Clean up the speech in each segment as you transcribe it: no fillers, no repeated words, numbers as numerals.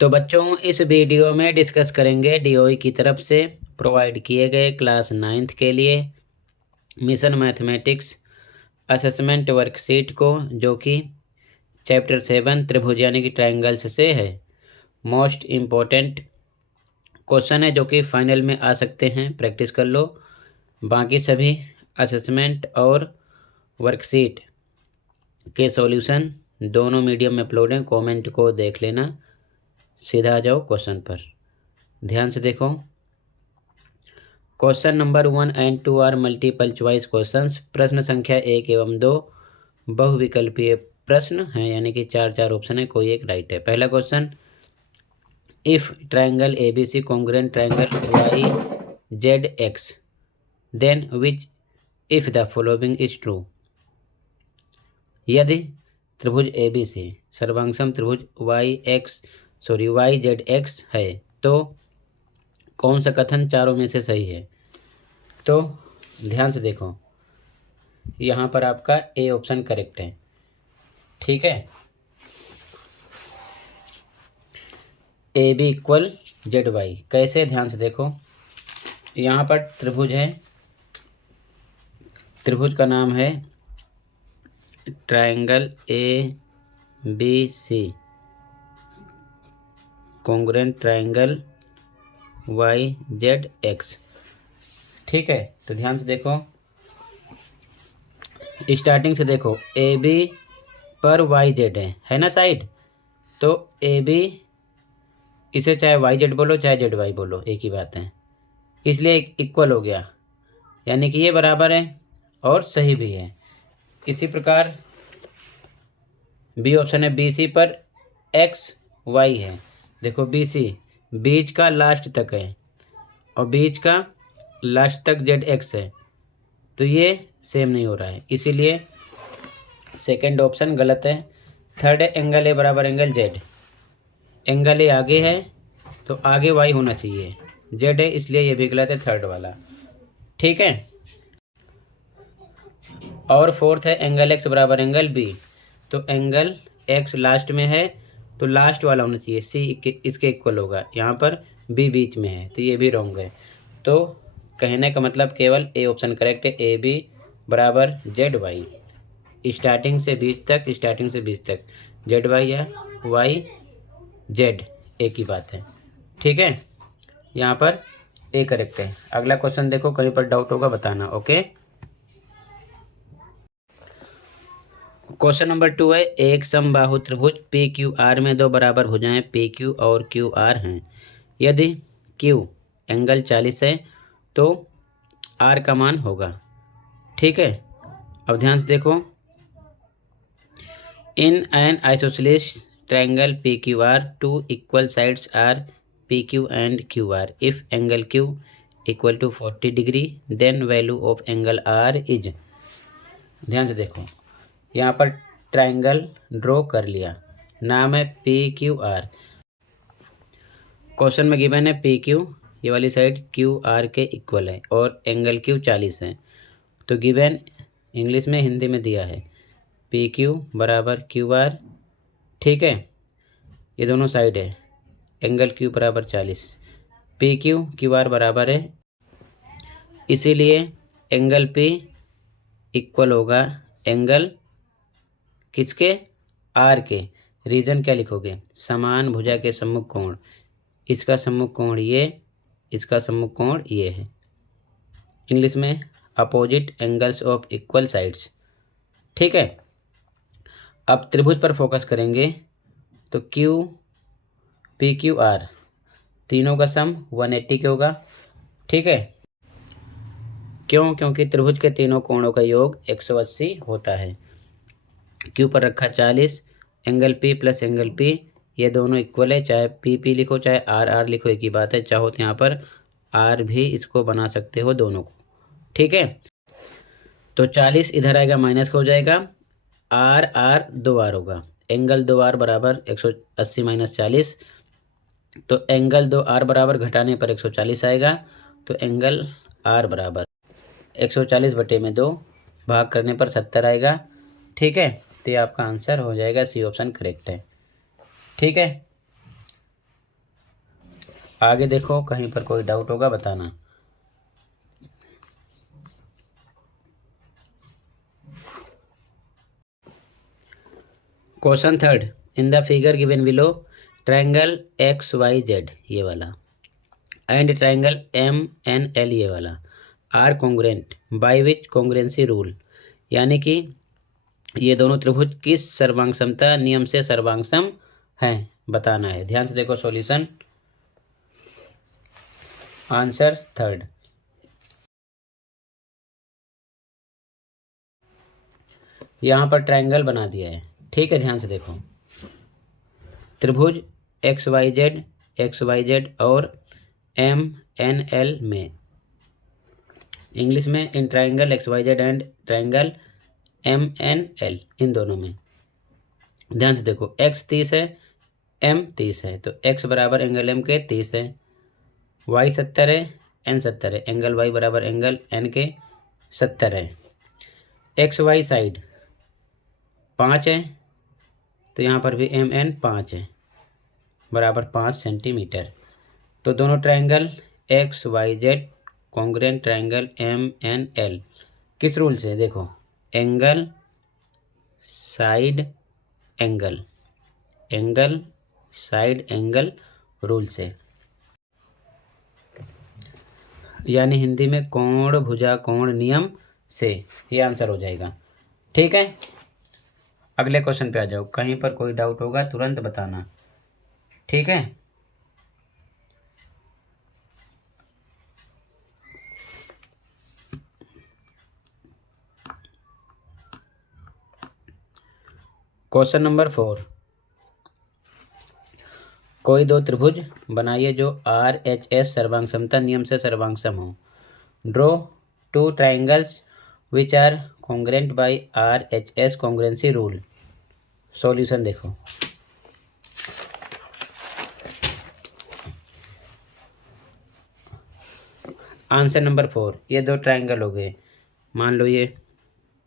तो बच्चों इस वीडियो में डिस्कस करेंगे डीओई की तरफ से प्रोवाइड किए गए क्लास 9th के लिए मिशन मैथमेटिक्स असेसमेंट वर्कशीट को, जो कि चैप्टर 7 त्रिभुज यानी कि ट्रायंगल्स से है। मोस्ट इम्पोर्टेंट क्वेश्चन है जो कि फाइनल में आ सकते हैं, प्रैक्टिस कर लो। बाकी सभी असेसमेंट और वर्कशीट के सॉल्यूशन दोनों मीडियम में अपलोड हैं, कमेंट को देख लेना। सीधा आ जाओ क्वेश्चन पर, ध्यान से देखो। Question number 1 and 2 are multiple choice questions. प्रश्न संख्या 1 एवं 2 बहुविकल्पीय प्रश्न हैं, यानी कि चार ऑप्शन है, कोई एक राइट है। पहला question, if triangle ABC congruent triangle YZX then which of the following is true. यदि त्रिभुज ABC सर्वांगसम त्रिभुज YZX है तो कौन सा कथन चारों में से सही है। तो ध्यान से देखो, यहाँ पर आपका ए ऑप्शन करेक्ट है, ठीक है। AB इक्वल ZY कैसे, ध्यान से देखो। यहाँ पर त्रिभुज है, त्रिभुज का नाम है triangle ABC congruent triangle YZX, ठीक है। तो ध्यान से देखो, स्टार्टिंग से देखो, AB पर YZ है ना साइड, तो AB इसे चाहे YZ बोलो चाहे ZY बोलो, एक ही बात है, इसलिए इक्वल हो गया, यानी कि ये बराबर है और सही भी है। इसी प्रकार बी ऑप्शन है, BC पर XY है। देखो BC बीच का लास्ट तक है और बीच का लास्ट तक ZX है, तो ये सेम नहीं हो रहा है, इसीलिए सेकंड ऑप्शन गलत है। थर्ड है, एंगल ए बराबर एंगल Z। एंगल ए आगे है तो आगे Y होना चाहिए, Z है इसलिए ये भी गलत है, थर्ड वाला, ठीक है। और फोर्थ है, एंगल X बराबर एंगल B। तो एंगल X लास्ट में है तो लास्ट वाला होना चाहिए, C इसके इक्वल होगा, यहाँ पर B बीच में है तो ये भी रॉन्ग है। तो कहने का मतलब केवल ए ऑप्शन करेक्ट है, AB बराबर ZY। स्टार्टिंग से बीच तक, स्टार्टिंग से बीच तक ZY या YZ एक ही बात है, ठीक है। यहाँ पर ए करेक्ट है। अगला क्वेश्चन देखो, कहीं पर डाउट होगा बताना, ओके। क्वेश्चन नंबर 2 है, एक समबाहु त्रिभुज PQR में दो बराबर भुजाएं PQ और QR हैं। यदि Q एंगल 40 है तो R का मान होगा, ठीक है। अब ध्यान से देखो, in an isosceles triangle PQR two equal sides are PQ and QR। If angle Q equal to 40 degree then value of angle R is. ध्यान से देखो, यहाँ पर ट्रायंगल ड्रॉ कर लिया, नाम है PQR। क्वेश्चन में गिवन है PQ, ये वाली साइड QR के इक्वल है और एंगल Q 40 है। तो गिवन इंग्लिश में, हिंदी में दिया है PQ बराबर QR, ठीक है। ये दोनों साइड है, एंगल Q बराबर 40, PQ QR बराबर है, इसीलिए एंगल P इक्वल होगा एंगल किसके, R के। रीजन क्या लिखोगे, समान भुजा के सम्मुख कोण, इसका सम्मुख कोण ये, इसका सम्मुख कोण ये है। इंग्लिश में opposite angles of equal sides, ठीक है। अब त्रिभुज पर फोकस करेंगे तो PQR तीनों का सम 180 के होगा, ठीक है। क्यों, क्योंकि त्रिभुज के तीनों कोणों का योग 180 होता है। Q पर रखा 40, angle P plus angle P ये दोनों इक्वल है, चाहे PP लिखो चाहे RR लिखो, एक ही बात है। चाहो तो यहाँ पर R भी इसको बना सकते हो, दोनों को, ठीक है। तो 40 इधर आएगा, माइनस का हो जाएगा, R दो R होगा, एंगल 2R बराबर 180 माइनस 40, तो एंगल 2R बराबर घटाने पर 140 आएगा, तो एंगल R बराबर 140 बटे में 2 भाग करने पर 70 आएगा, ठीक है। तो ये आपका आंसर हो जाएगा, सी ऑप्शन करेक्ट है, ठीक है। आगे देखो, कहीं पर कोई डाउट होगा बताना। Question third, in the figure given below triangle X Y Z ये वाला and triangle M N L ये वाला are congruent by which congruency rule, यानी कि ये दोनों त्रिभुज किस सर्वांग समता नियम से सर्वांग सम हैं बताना है। ध्यान से देखो सॉल्यूशन। Answer third. यहाँ पर ट्रायंगल बना दिया है, ठीक है। ध्यान से देखो, त्रिभुज एक्स वाई जेड और एम एन एल में, इंग्लिश में in triangle X Y Z and triangle M N L, इन दोनों में। ध्यान से देखो, एक्स 30 है, एम 30 है, तो एक्स बराबर एंगल एम के 30 है, वाई 70 है, एन 70 है, एंगल वाई बराबर एंगल एन के 70 है। एक्स वाई साइड 5 है, तो यहाँ पर भी एम एन 5 है, बराबर 5 सेंटीमीटर। तो दोनों triangle X Y Z congruent triangle M N L किस रूल से, देखो angle side angle, angle side angle rule से, यानी हिंदी में कोण भुजा कोण नियम से, ये आंसर हो जाएगा, ठीक है। अगले क्वेश्चन पे आ जाओ, कहीं पर कोई डाउट होगा तुरंत बताना, ठीक है। क्वेश्चन नंबर 4, कोई दो त्रिभुज बनाइए जो आर एच एस सर्वांग समता नियम से सर्वांग सम हो। Draw two triangles which are congruent by R H S congruency rule. Solution देखो, आंसर नंबर 4, ये दो ट्राइंगल हो गए, मान लो ये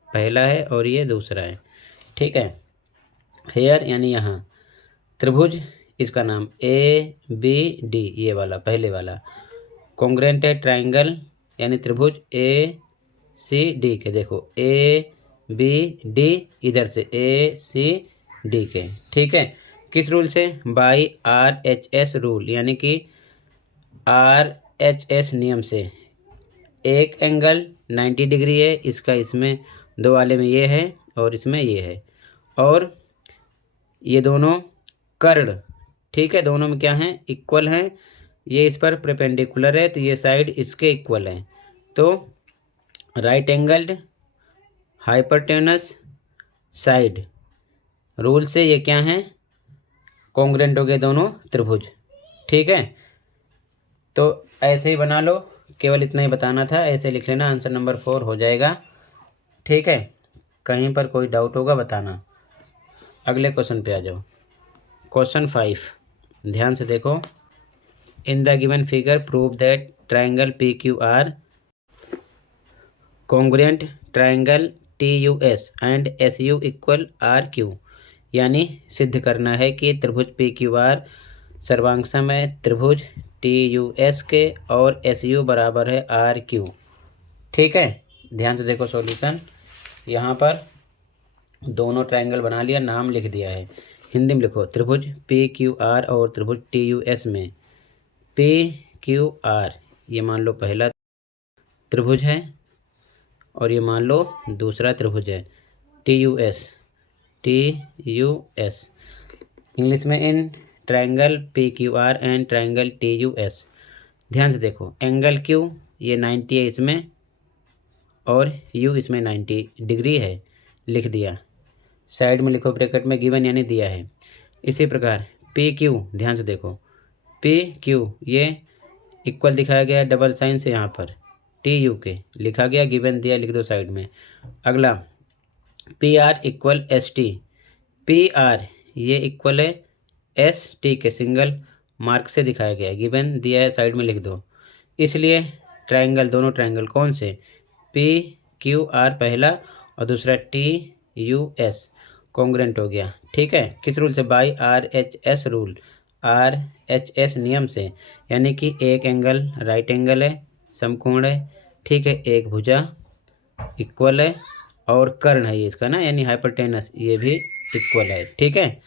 पहला है और ये दूसरा है, ठीक है। हेयर यानी यहाँ त्रिभुज, इसका नाम ए बी डी, ये वाला पहले वाला कॉन्ग्रेंट है ट्राइंगल, यानी त्रिभुज ए सी डी के, देखो ए बी डी, इधर से ए सी डी के, ठीक है। किस रूल से, by are H S rule, यानी कि आर एच एस नियम से। एक एंगल 90 डिग्री है इसका, इसमें दो वाले में ये है और इसमें ये है, और ये दोनों कर्ण, ठीक है, दोनों में क्या है, इक्वल हैं। ये इस पर परपेंडिकुलर है तो ये साइड इसके इक्वल है, तो right angled hypotenuse side rule से ये क्या है, कॉन्ग्रेंट हो गए दोनों त्रिभुज, ठीक है। तो ऐसे ही बना लो, केवल इतना ही बताना था, ऐसे लिख लेना, आंसर नंबर 4 हो जाएगा, ठीक है। कहीं पर कोई डाउट होगा बताना। अगले क्वेश्चन पे आ जाओ, क्वेश्चन 5, ध्यान से देखो। In the given figure prove that triangle P Q R congruent triangle T U S and S U equal R Q, यानी सिद्ध करना है कि त्रिभुज पी क्यू आर सर्वांग सम है त्रिभुज टी यू एस के और एस यू बराबर है आर क्यू, ठीक है। ध्यान से देखो सॉल्यूशन, यहाँ पर दोनों ट्रायंगल बना लिया, नाम लिख दिया है, हिंदी में लिखो त्रिभुज पी क्यू आर और त्रिभुज टी यू एस में पी क्यू आर, ये मान लो पहला त्रिभुज है और ये मान लो दूसरा त्रिभुज है टी यू एस, इंग्लिश में in triangle P Q are and triangle T U S. ध्यान से देखो, एंगल क्यू ये 90 है इसमें और यू इसमें 90 डिग्री है, लिख दिया, साइड में लिखो ब्रैकेट में गिवन यानी दिया है। इसी प्रकार पी क्यू, ध्यान से देखो पी क्यू ये इक्वल दिखाया गया है डबल साइन से, यहाँ पर टी यू के लिखा गया, गिवन दिया, लिख दो साइड में। अगला P R equal S T, P R ये इक्वल है एस टी के, सिंगल मार्क से दिखाया गया है, गिवन दिया है, साइड में लिख दो। इसलिए ट्रायंगल, दोनों ट्रायंगल कौन से, पी क्यू आर पहला और दूसरा टी यू एस कॉन्ग्रेंट हो गया, ठीक है। किस रूल से, by are H S rule, RHS नियम से, यानी कि एक एंगल राइट एंगल है, समकोण है, ठीक है, एक भुजा इक्वल है और कर्ण है ये इसका ना, यानी हाइपोटेनस ये भी इक्वल है, ठीक है,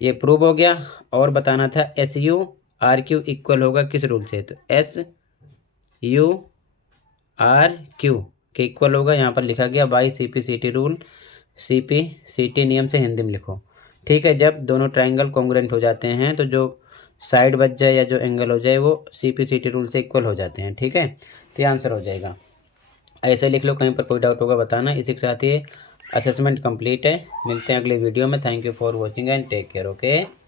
ये प्रूव हो गया। और बताना था SU/RQ इक्वल होगा किस रूल से, तो SU/RQ के इक्वल होगा, यहाँ पर लिखा गया बाई CPCT रूल, CPCT नियम से हिंदी में लिखो, ठीक है। जब दोनों ट्राइंगल कॉन्ग्रुएंट हो जाते हैं तो जो साइड बच जाए या जो एंगल हो जाए वो CPCT रूल से इक्वल हो जाते हैं, ठीक है, तो ये आंसर हो जाएगा। ऐसे लिख लो, कहीं पर कोई डाउट होगा बताना। इसी के साथ ये असेसमेंट कंप्लीट है। मिलते हैं अगले वीडियो में। Thank you for watching and take care. Okay.